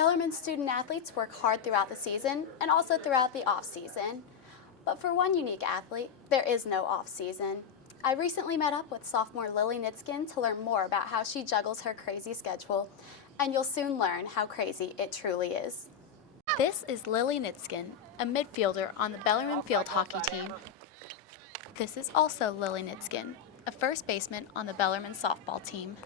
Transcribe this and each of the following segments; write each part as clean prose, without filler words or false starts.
Bellarmine student athletes work hard throughout the season and also throughout the off-season. But for one unique athlete, there is no off-season. I recently met up with sophomore Lillie Nitzken to learn more about how she juggles her crazy schedule, and you'll soon learn how crazy it truly is. This is Lillie Nitzken, a midfielder on the Bellarmine field hockey team. This is also Lillie Nitzken, a first baseman on the Bellarmine softball team.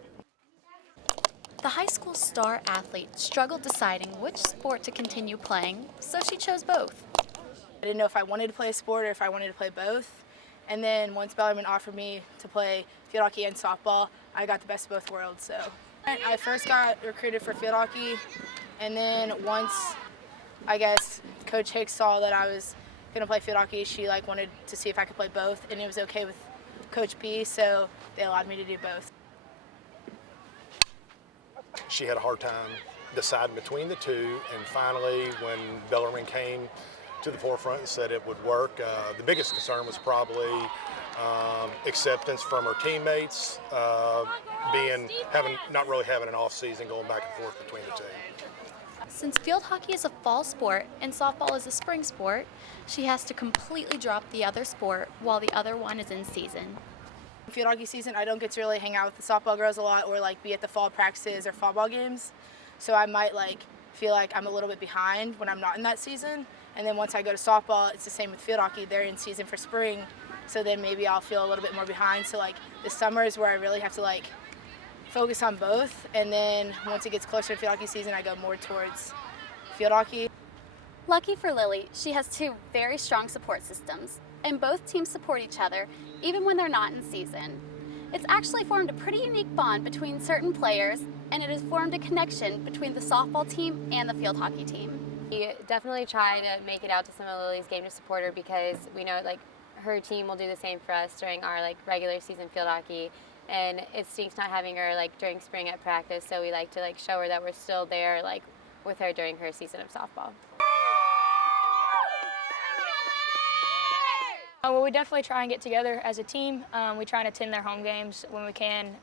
The high school star athlete struggled deciding which sport to continue playing, so she chose both. I didn't know if I wanted to play a sport or if I wanted to play both. And then once Bellarmine offered me to play field hockey and softball, I got the best of both worlds. So I first got recruited for field hockey, and then once I guess Coach Hicks saw that I was going to play field hockey, she wanted to see if I could play both, and it was okay with Coach P, so they allowed me to do both. She had a hard time deciding between the two, and finally when Bellarmine came to the forefront and said it would work, the biggest concern was probably acceptance from her teammates, not really having an off season, going back and forth between the two. Since field hockey is a fall sport and softball is a spring sport, she has to completely drop the other sport while the other one is in season. Field hockey season, I don't get to really hang out with the softball girls a lot or be at the fall practices or fall ball games. So I might feel like I'm a little bit behind when I'm not in that season. And then once I go to softball, it's the same with field hockey. They're in season for spring, so then maybe I'll feel a little bit more behind. So the summer is where I really have to focus on both. And then once it gets closer to field hockey season, I go more towards field hockey. Lucky for Lillie, she has two very strong support systems, and both teams support each other even when they're not in season. It's actually formed a pretty unique bond between certain players, and it has formed a connection between the softball team and the field hockey team. We definitely try to make it out to some of Lillie's game to support her, because we know her team will do the same for us during our regular season field hockey, and it stinks not having her during spring at practice, so we like to show her that we're still there with her during her season of softball. Well, we definitely try and get together as a team. We try and attend their home games when we can.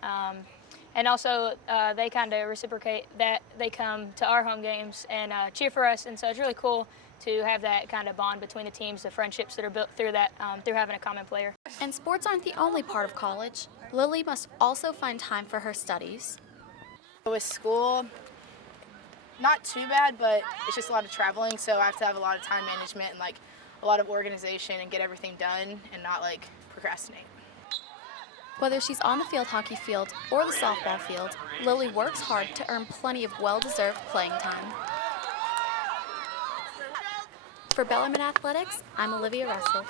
And also, they kind of reciprocate that. They come to our home games and cheer for us. And so it's really cool to have that kind of bond between the teams, the friendships that are built through that, through having a common player. And sports aren't the only part of college. Lillie must also find time for her studies. With school, not too bad, but it's just a lot of traveling, so I have to have a lot of time management and a lot of organization and get everything done and not procrastinate. Whether she's on the field hockey field or the softball field, Lillie works hard to earn plenty of well-deserved playing time. For Bellarmine Athletics, I'm Olivia Russell.